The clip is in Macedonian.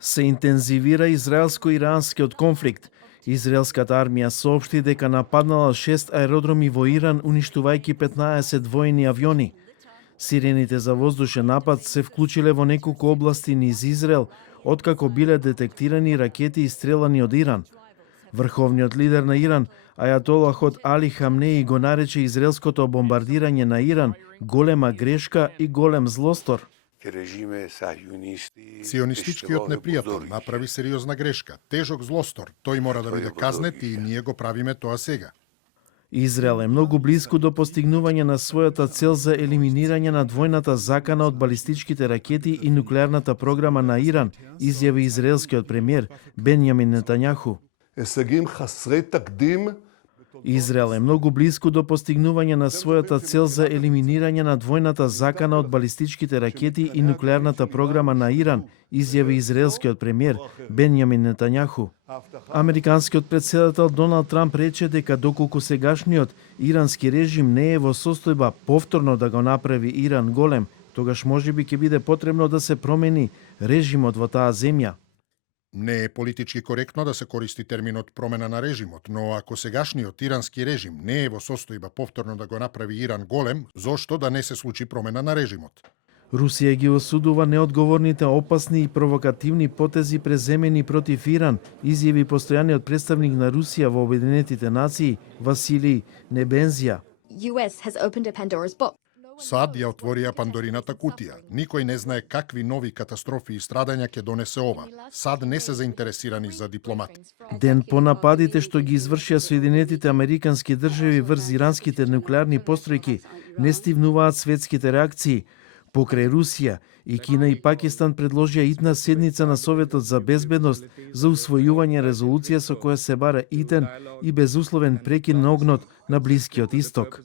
Се интензивира израелско-иранскиот конфликт. Израелската армија соопшти дека нападнала 6 аеродроми во Иран, уништувајќи 15 војни авиони. Сирените за воздушен напад се вклучиле во неколку области низ Израел, откако биле детектирани ракети истрелани од Иран. Врховниот лидер на Иран, ајатолахот Али Хамнеи, го нарече израелското бомбардирање на Иран голема грешка и голем злостор. Сионистичкиот непријател направи сериозна грешка, тежок злостор. Тој мора да биде казнет и ние го правиме тоа сега. Израел е многу близко до постигнување на својата цел за елиминирање на двојната закана од балистичките ракети и нуклеарната програма на Иран, изјави израелскиот премиер Бенјамин Нетањаху. Израел е многу близко до постигнување на својата цел за елиминирање на двојната закана од балистичките ракети и нуклеарната програма на Иран, изјави израелскиот премиер Бенјамин Нетањаху. Американскиот претседател Доналд Трамп рече дека доколку сегашниот ирански режим не е во состојба повторно да го направи Иран голем, тогаш можеби ќе биде потребно да се промени режимот во таа земја. Не е политички коректно да се користи терминот промена на режимот, но ако сегашниот ирански режим не е во состојба повторно да го направи Иран голем, зошто да не се случи промена на режимот? Русија ги осудува неодговорните, опасни и провокативни потези преземени против Иран, изјави постојаниот представник на Русија во Обединетите нации Василий Небензија. САД ја отворија Пандорината кутија. Никој не знае какви нови катастрофи и страдања ќе донесе ова. САД не се заинтересирани за дипломат. Ден по нападите што ги извршија Соединетите Американски држави врз иранските нуклеарни постројки, не стивнуваат светските реакции. Покрај Русија и Кина и Пакистан предложија итна седница на Советот за безбедност за усвојување резолуција со која се бара итен и безусловен прекин на огнот на Блискиот Исток.